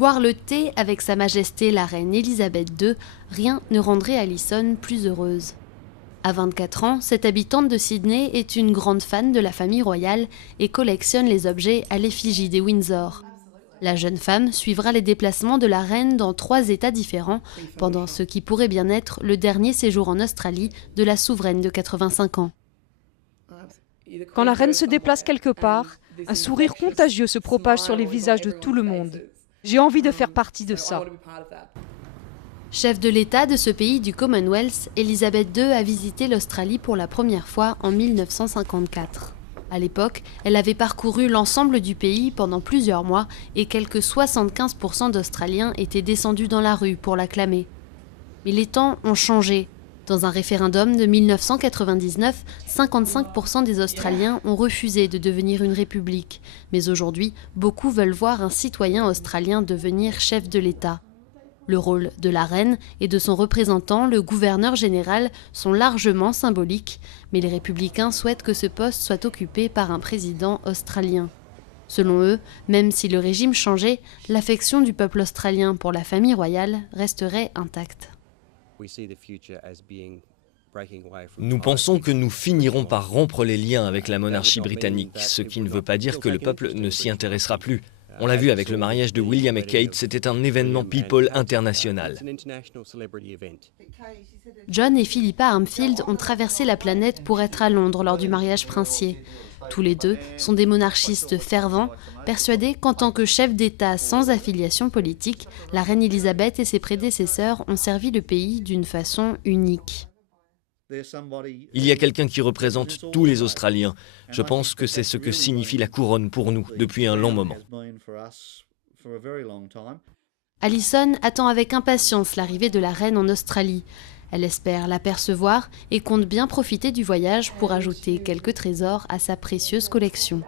Boire le thé avec Sa Majesté la Reine Elisabeth II, rien ne rendrait Alison plus heureuse. À 24 ans, cette habitante de Sydney est une grande fan de la famille royale et collectionne les objets à l'effigie des Windsor. La jeune femme suivra les déplacements de la reine dans 3 États différents, pendant ce qui pourrait bien être le dernier séjour en Australie de la souveraine de 85 ans. Quand la reine se déplace quelque part, un sourire contagieux se propage sur les visages de tout le monde. J'ai envie de faire partie de ça. Chef de l'État de ce pays du Commonwealth, Elisabeth II a visité l'Australie pour la première fois en 1954. À l'époque, elle avait parcouru l'ensemble du pays pendant plusieurs mois et quelques 75% d'Australiens étaient descendus dans la rue pour l'acclamer. Mais les temps ont changé. Dans un référendum de 1999, 55% des Australiens ont refusé de devenir une république. Mais aujourd'hui, beaucoup veulent voir un citoyen australien devenir chef de l'État. Le rôle de la reine et de son représentant, le gouverneur général, sont largement symboliques, mais les républicains souhaitent que ce poste soit occupé par un président australien. Selon eux, même si le régime changeait, l'affection du peuple australien pour la famille royale resterait intacte. Nous pensons que nous finirons par rompre les liens avec la monarchie britannique, ce qui ne veut pas dire que le peuple ne s'y intéressera plus. On l'a vu avec le mariage de William et Kate, c'était un événement people international. John et Philippa Armfield ont traversé la planète pour être à Londres lors du mariage princier. Tous les deux sont des monarchistes fervents, persuadés qu'en tant que chef d'État sans affiliation politique, la reine Elisabeth et ses prédécesseurs ont servi le pays d'une façon unique. Il y a quelqu'un qui représente tous les Australiens. Je pense que c'est ce que signifie la couronne pour nous depuis un long moment. Alison attend avec impatience l'arrivée de la reine en Australie. Elle espère l'apercevoir et compte bien profiter du voyage pour ajouter quelques trésors à sa précieuse collection.